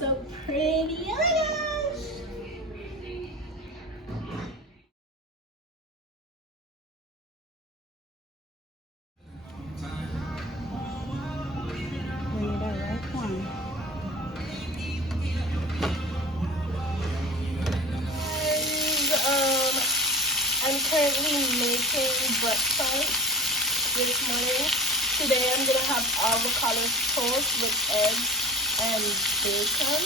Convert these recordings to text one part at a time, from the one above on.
So pretty. Oh my gosh. We need a red one. I'm currently making breakfast this morning. Today I'm gonna have avocado toast with eggs and bacon.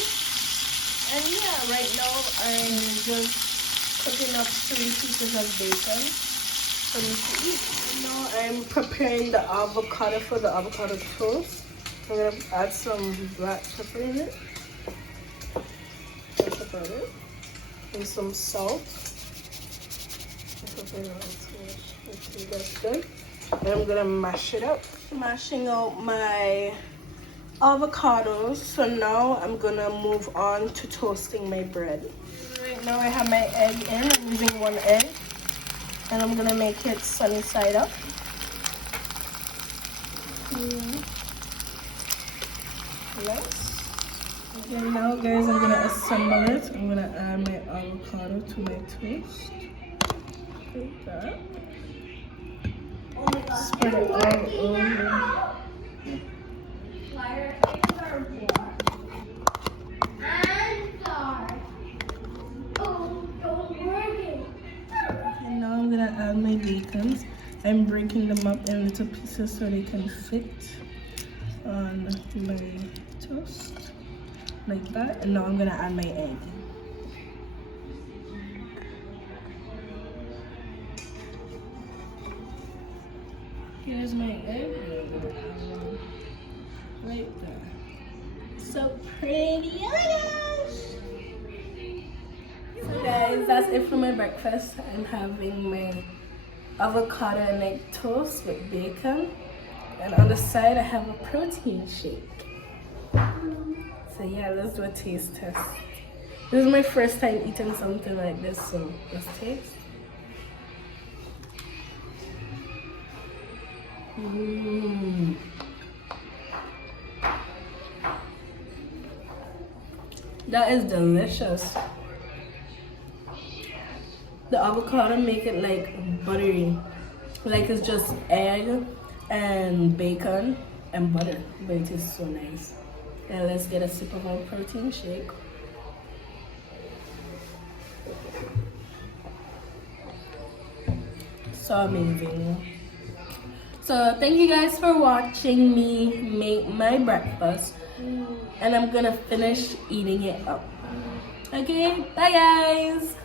And yeah, right now I'm just cooking up 3 pieces of bacon for me to eat. Now I'm preparing the avocado for the avocado toast. I'm gonna add some black pepper in it. That's about it. And some salt. Okay, that's good. And I'm gonna mash it up. Mashing out my avocados. So now I'm gonna move on to toasting my bread. Right now I have my egg in. I'm using 1 egg. And I'm gonna make it sunny side up. Nice. Okay, now guys, I'm gonna assemble it. I'm gonna add my avocado to my toast. Like that. Spread it all over. And now I'm gonna add my bacons. I'm breaking them up in little pieces so they can fit on my toast. Like that. And now I'm gonna add my egg. Here's my egg. Right there. So pretty. Oh my gosh. So guys, that's it for my breakfast. I'm having my avocado and egg toast with bacon. And on the side I have a protein shake. So yeah, let's do a taste test. This is my first time eating something like this, so let's taste. That is delicious. The avocado make it like buttery, like it's just egg and bacon and butter, but it is so nice. And let's get a sip of our protein shake. So amazing. So thank you guys for watching me make my breakfast, and I'm gonna finish eating it up. Okay, bye guys.